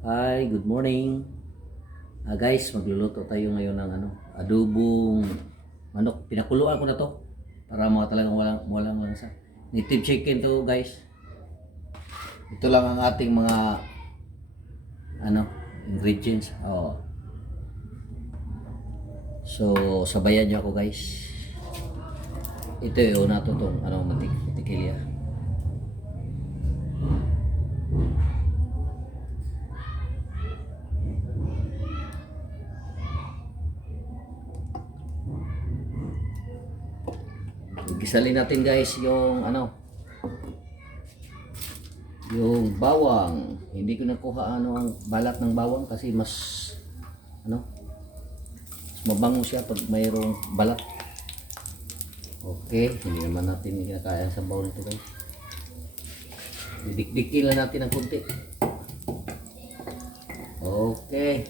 Hi, good morning. Guys, magluluto tayo ngayon ng adobong manok. Pinakuluan ko na to para mga talagang walang lansa. Native chicken to, guys. Ito lang ang ating mga ingredients. Oh. So, sabayan niyo ako, guys. Ito yung una to tong matikilya. Gisalin natin, guys, yung bawang. Hindi ko nakuha ang balat ng bawang kasi mas mabango siya pag mayroong balat. Okay, hindi naman natin kinakaya sa bawang nito, guys. Didikdikin lang natin ng kunti. Okay,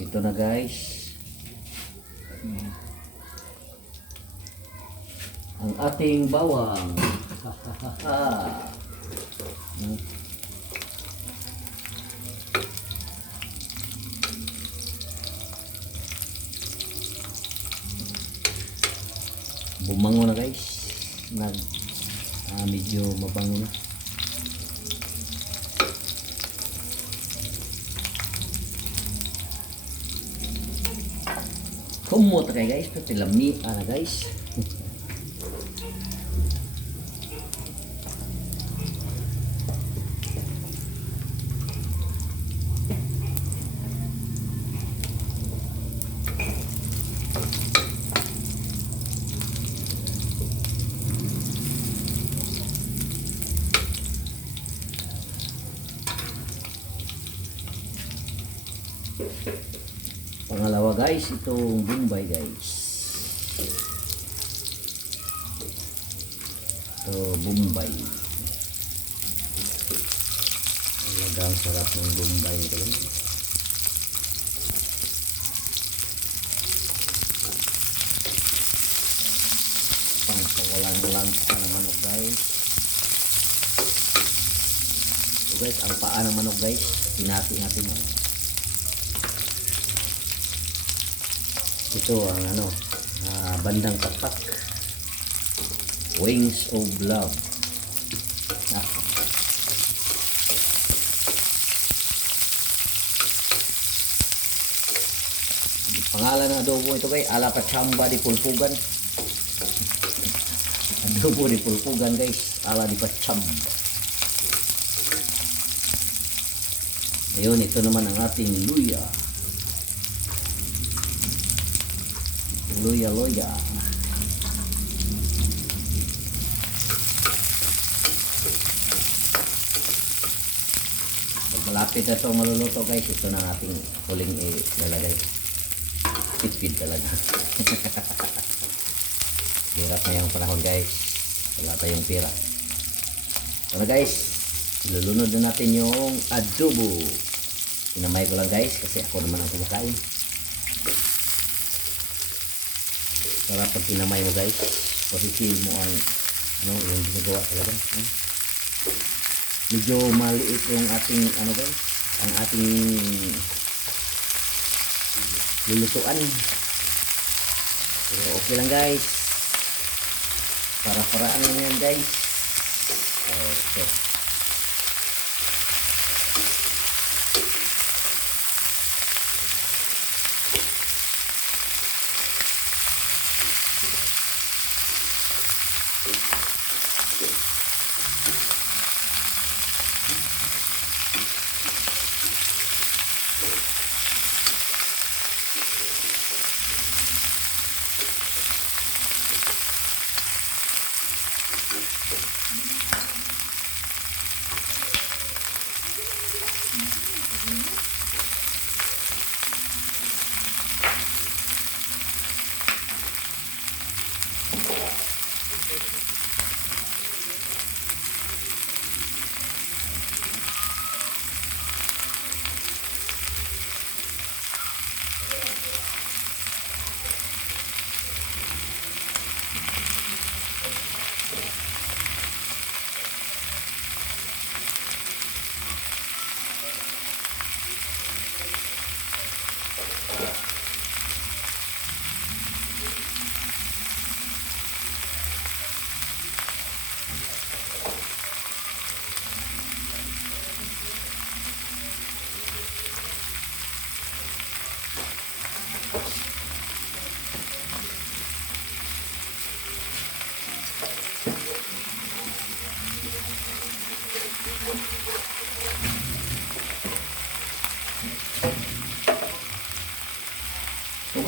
ito na, guys, ang ating bawang. Bumango na, guys. Medyo mabango na. Kumot kayo, guys. Ito tilami na, guys. Pangalawa, guys, itong Bombay, guys. Ito Bombay. Talagang sarap ng Bombay ito, guys. Pangkawalang sa manok, guys. So, guys, ang paa ng manok, guys, pinati natin yan. Ito ang bandang pakpak, wings of love. Pangalan ng adobo ito, guys, ala pachamba di pulpugan. Adobo di pulpugan, guys, ala di pachamba. Ayun, ito naman ang ating luya. Luya. Pag malapit na ito maluluto, guys, ito na ating huling ilalagay. Pitpid talaga. Hirap na yung panahon, guys. Wala tayong pera. Ano, guys, ilulunod na natin yung adobo. Pinamay ko lang, guys, kasi ako naman ang kumakain. Sarap pag pinamay mo, guys. Positive mo ang yung ginagawa talaga. Medyo maliit yung ating guys, ang ating lulutuan. So, okay lang, guys. Para-paraan lang yan, guys. Okay.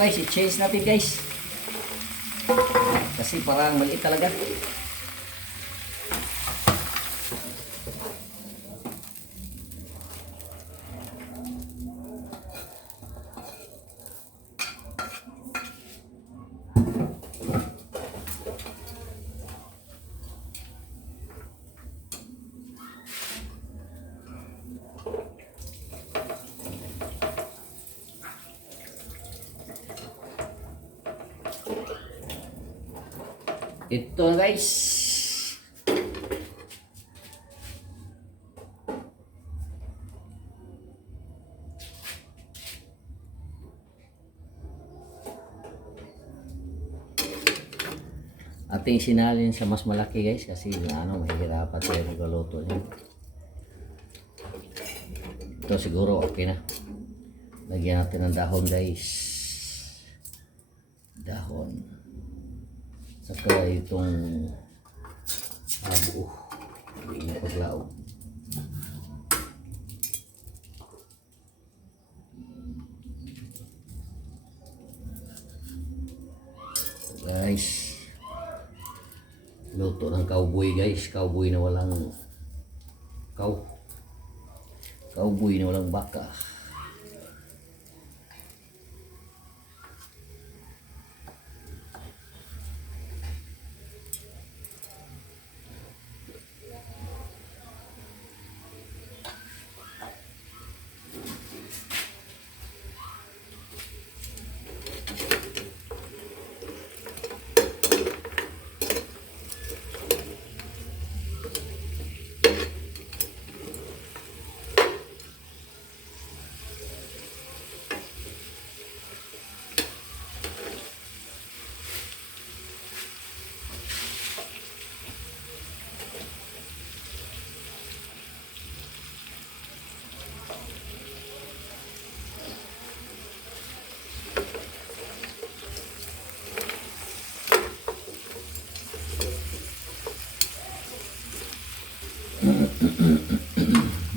guys, i-change natin guys. Kasi parang maliit talaga. Ito guys. Ating sinalin sa mas malaki guys kasi mahihirapan tayo magluluto niya. Ito siguro okay na. Lagyan natin ng dahon guys. Dahon. Saka itong buo. Hindi na paglaog. Guys, luto ng cowboy guys. Cowboy na walang cowboy na walang baka.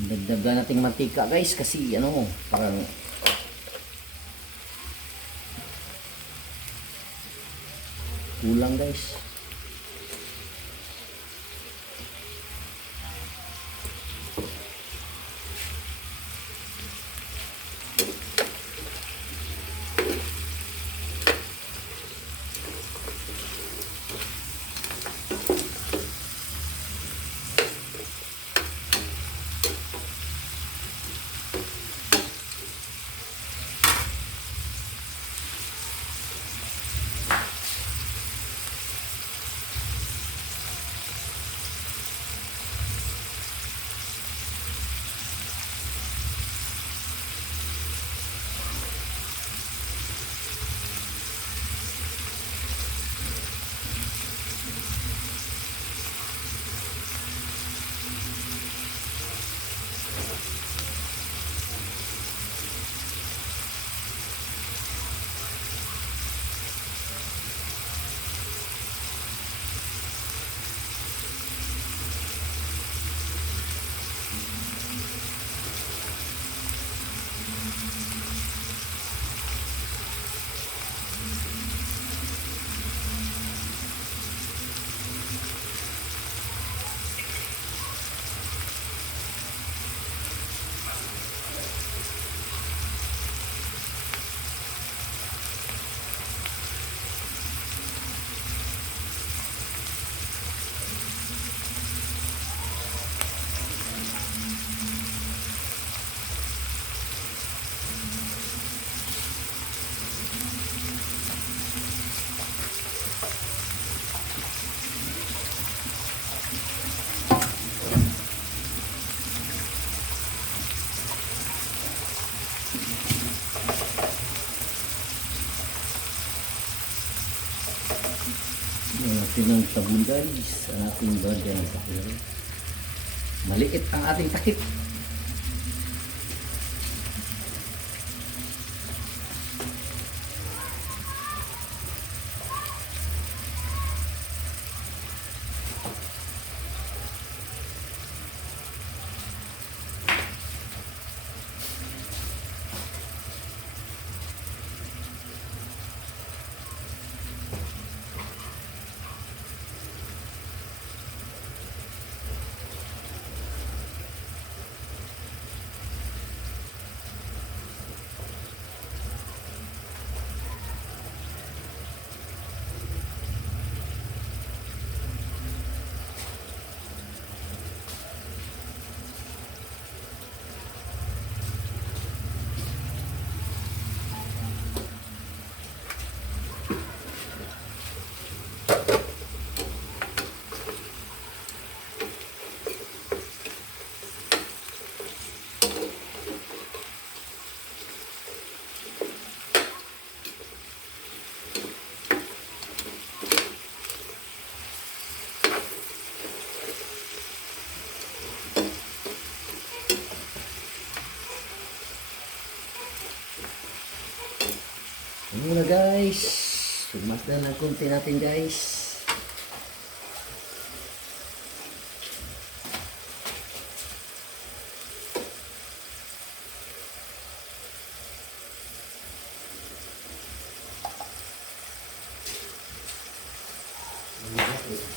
Dagdagan nating mantika guys kasi parang kulang guys. Natin ng sabon guys, ang ating lagyan sa kero. Maliit ang ating takip. Ano na guys? Sumasdan ng konti natin guys.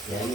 Yan.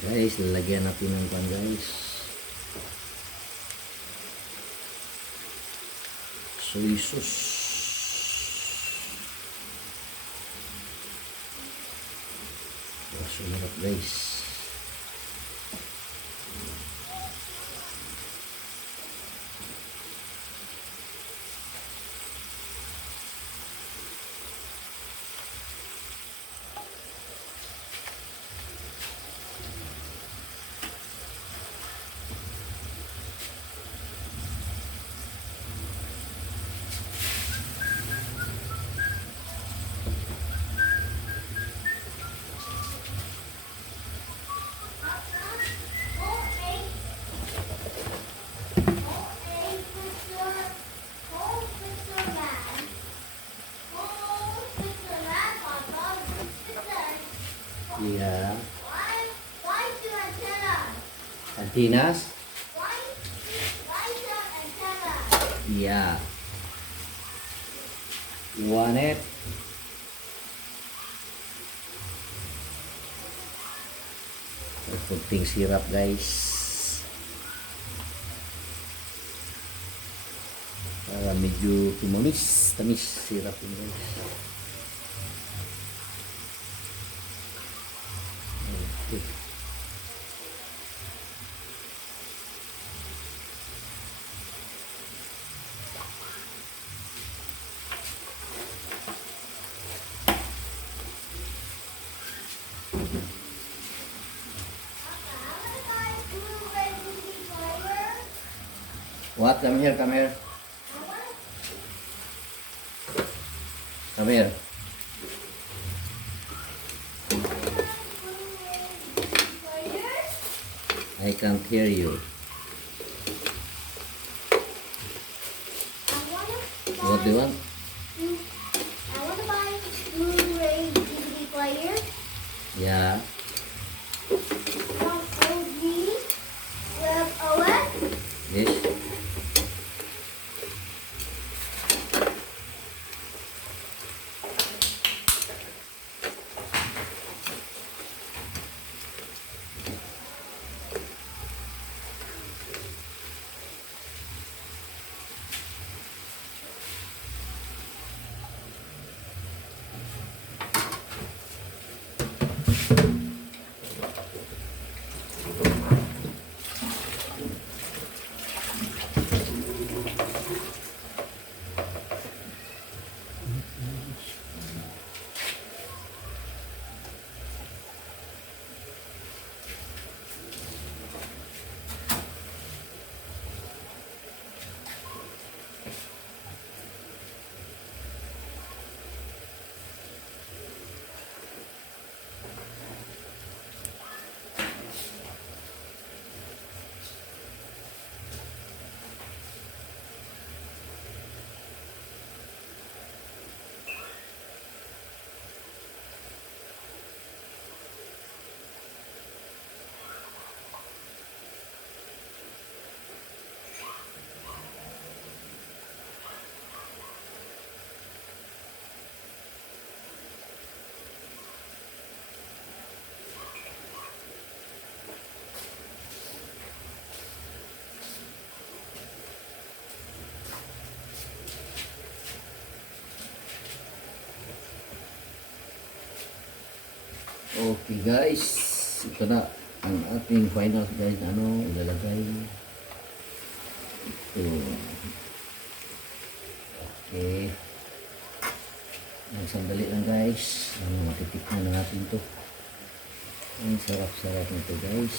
Guys, lalagyan natin ng pan guys. Soy sauce. Sumarap guys. Yeah. Why two antennas? Antennas? Why some antennas? Yeah. You want it? Kunting sirap guys. Para medyo tumamis. Tamis sirap yun guys. Okay. What? Come here, come here. Come here. I can't hear you. What do you want? I want to buy Blu-ray DVD player. Yeah. From LG with OS. Yes. Okay guys, ito na ang ating final guys na ano ilalagay. Ito. Okay. Ang sandali lang guys. Matitikman na natin to. Ang sarap-sarap nito guys.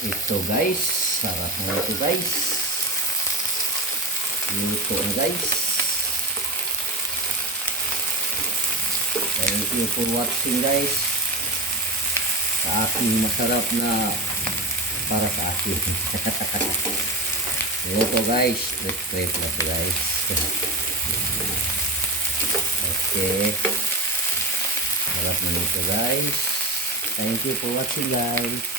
Ito guys, sarap na ito guys. Luto na guys. Thank you for watching guys. Sa aking masarap na para sa akin. Luto guys, straight na ito guys. Okay. Sarap na ito guys. Thank you for watching guys.